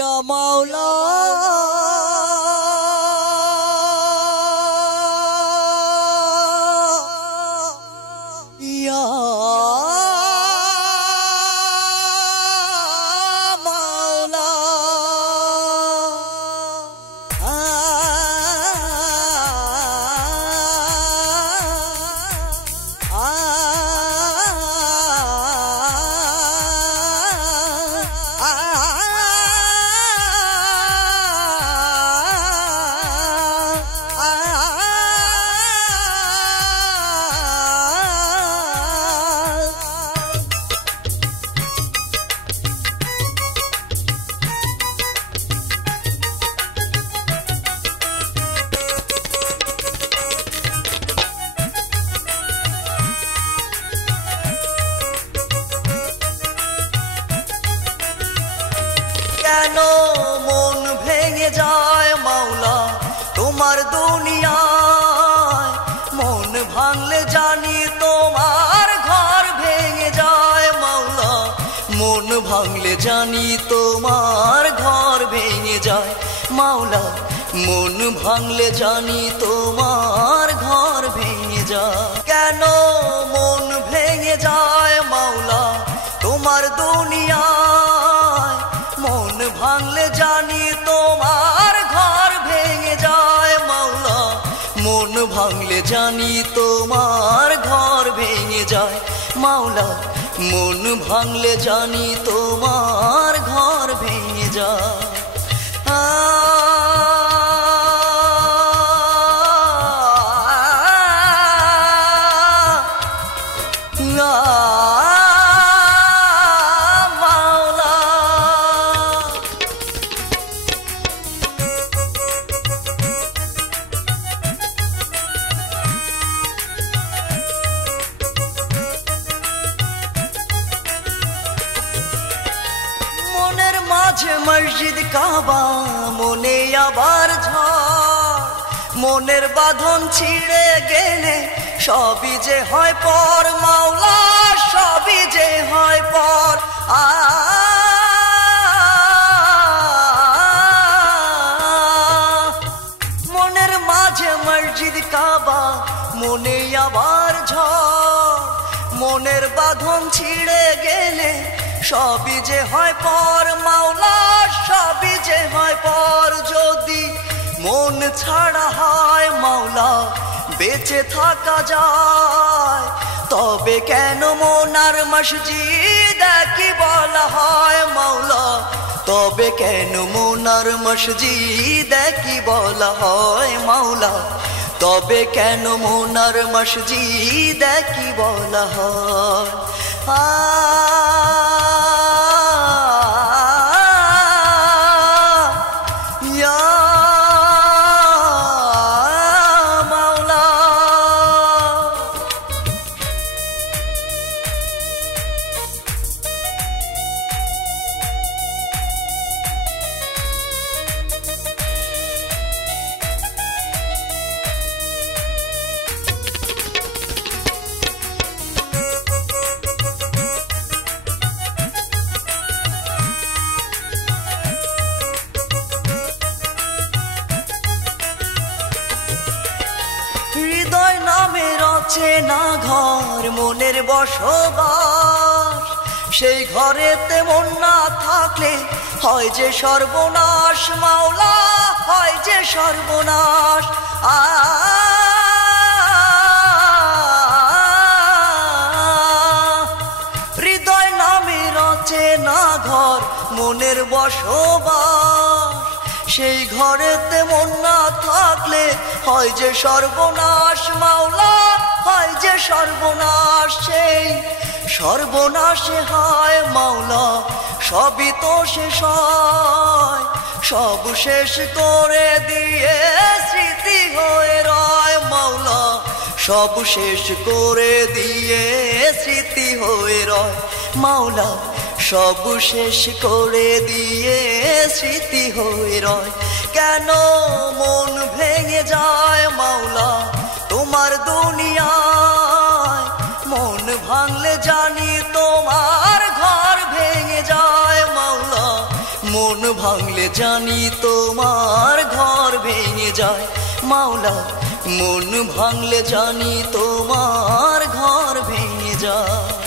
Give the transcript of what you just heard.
ইয়া মাওলা ইয়া মাওলা কেন মন ভেঙে যায় মাওলা তোমার দুনিয়ায় মন ভাঙলে জানি তোমার ঘর ভেঙে যায় মাওলা মন ভাঙলে জানি তোমার ঘর ভেঙে যায় মাওলা মন ভাঙলে জানি তোমার ঘর ভেঙে যায় কেন মন ভেঙে যায় মাওলা তোমার দুনিয়ায় মন ভাঙলে জানি তোমার ঘর ভেঙে যায় মাওলা মন ভাঙলে জানি তোমার ঘর ভেঙে যায় মাওলা মন ভাঙলে জানি তোমার ঘর ভেঙে যায় মনের মাঝে মসজিদ কাবা মনে আবার ঝড় মনের বাঁধন ছিঁড়ে গেলে সবই যে হয় পর মাওলা সবই যে হয় পর মনের মাঝে মসজিদ কাবা মনে আবার ঝড় মনের বাঁধন ছিঁড়ে গেলে সবই যে হয় পর মাওলা সবই যে হয় পর যদি মন ছাড়া হয় মাওলা বেঁচে থাকা যায় তবে কেন মনার মসজিদ কি বলা হয় মাওলা তবে কেন মনার মসজিদ কি বলা হয় মাওলা তবে কেন মনার মসজিদ কি বলা হয় হৃদয় নামে রচে না ঘর মনের বসবাস সেই ঘরেতে মন না থাকলে হয় যে সর্বনাশ মাওলা হয় যে সর্বনাশ হৃদয় নামে রচে না ঘর মনের বসবাস সেই ঘরেতে মন না থাকলে হয় যে সর্বনাশ মাওলা হয় যে সর্বনাশ সেই সর্বনাশে হয় মাওলা সবই তো শেষ হয় সব শেষ করে দিয়ে স্মৃতি হয়ে রয় মাওলা সব শেষ করে দিয়ে স্মৃতি হয়ে রয় মাওলা সব শেষ করে দিয়ে স্মৃতি হয়ে রয় কেন মন ভেঙে যায় মাওলা তোমার দুনিয়ায় মন ভাঙলে জানি তোমার ঘর ভেঙে যায় মাওলা মন ভাঙলে জানি তোমার ঘর ভেঙে যায় মাওলা, মন ভাঙলে জানি তোমার ঘর ভেঙে যায়।